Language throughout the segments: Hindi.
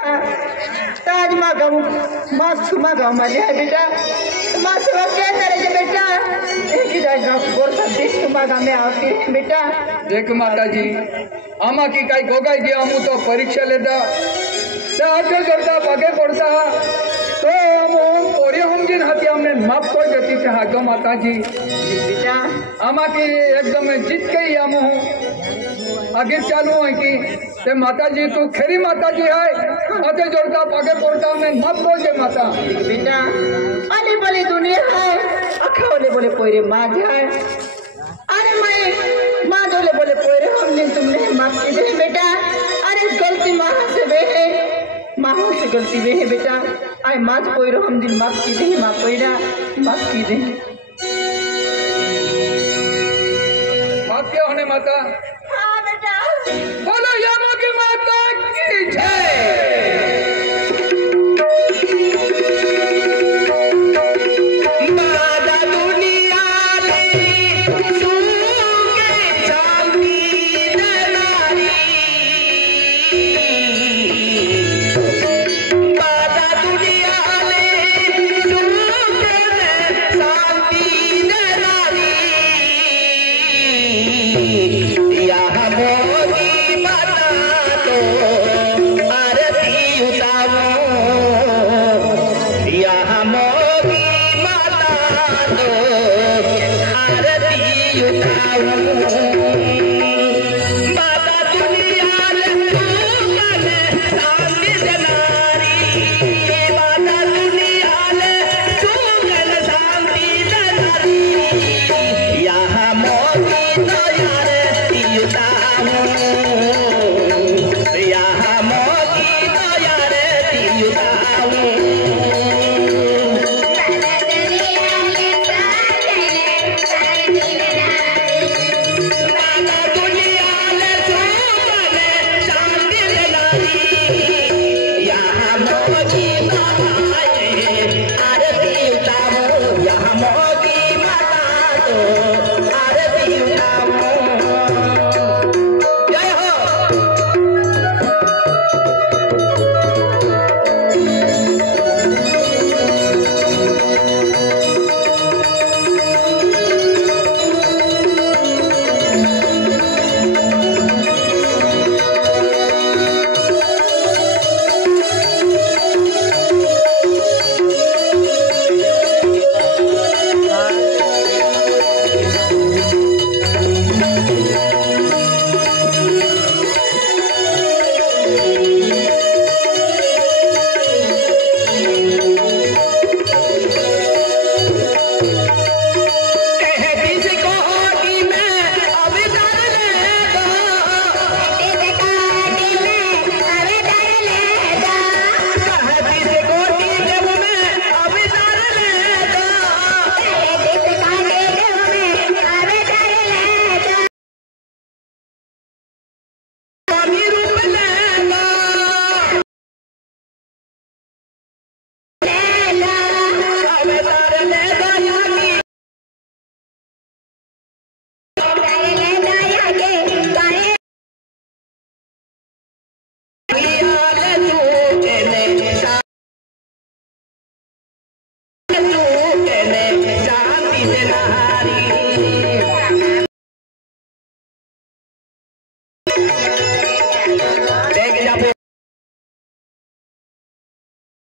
ताज मागाऊ मासू मागाऊ माझे है बेटा मासू क्या करे बेटा एक ही जाएगा बोल सकते तुम मागा में आती है बेटा। देख माता जी आमा की काही गोगाई जी आमू तो परीक्षा लेता आठे जोड़ता भागे पड़ता तो हम पोरी हम जिन हाथी हमने माफ कोई देती थे हाथों माता जी बेटा आमा की एकदम जीत गई हम आगे चालू है कि ते माता जी तू खरी माता जी है आते जोड़ता भागे पड़ता मैं माफ कोई दे माता बेटा अली बोले दुनिया है अखा बोले पोरे माँ जाए अरे मैं माँ जोले बोले पोरे हमने तुमने माफ की दे बेटा अरे गलती माँ से वे है माँ से गलती वे है बेटा आए माँ पोरो हम दिन माफ की दे माँ पोरा माफ की दे माफ क्या होने माता। हाँ बेटा बोलो यामा की माता की जय।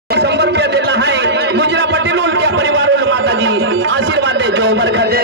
₹100 देना है गुजरा पटेल क्या परिवार माता जी आशीर्वाद दे जो उम्र खर्चे